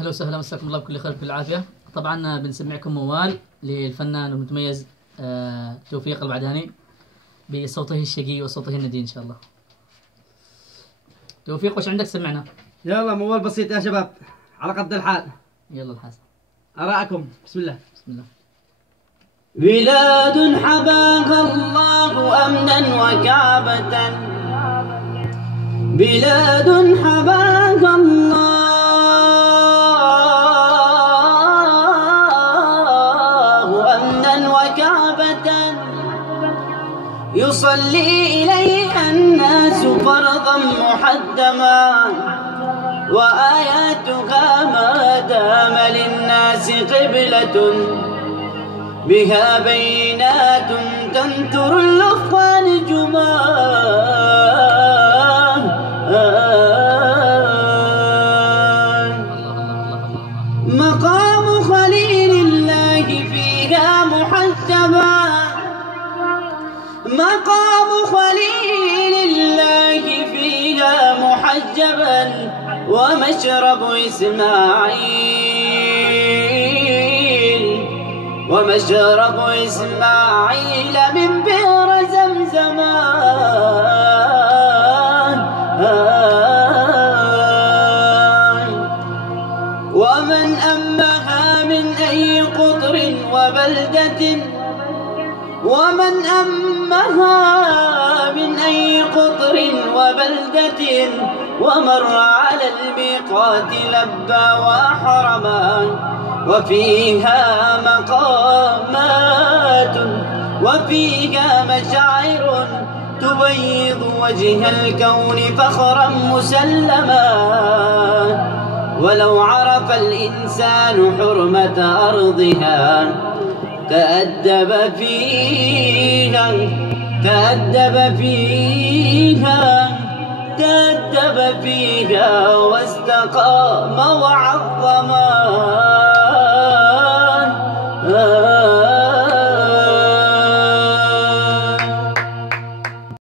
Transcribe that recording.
اهلا وسهلا، مساكم الله بكل خير وكل عافيه. طبعا بنسمعكم موال للفنان المتميز توفيق البعداني بصوته الشقي وصوته الندي ان شاء الله. توفيق وش عندك سمعنا؟ يلا موال بسيط يا شباب على قد الحال. يلا الحاسب. أراءكم. بسم الله. بسم الله. بلاد حباها الله أمنا وكعبة، بلاد حباها الله أمنا وكعبة، يصلي إليها الناس فرضا محدما، وآياتها ما دام للناس قبلة، بها بينات تنثر الأخوان جماه. مقام خليل الله فيها محجبا، مقام خليل الله فيها محجبا، ومشرب إسماعيل من بئر زمزم. ومن أمها من أي قطر وبلدة، ومن أمها من أي قطر وبلدة، ومر على الميقات لبى وحرما، وفيها مقامات وفيها مشاعر تبيض وجه الكون فخرا مسلما. ولو عرف الإنسان حرمة أرضها تأدب فيها واستقام وعظما.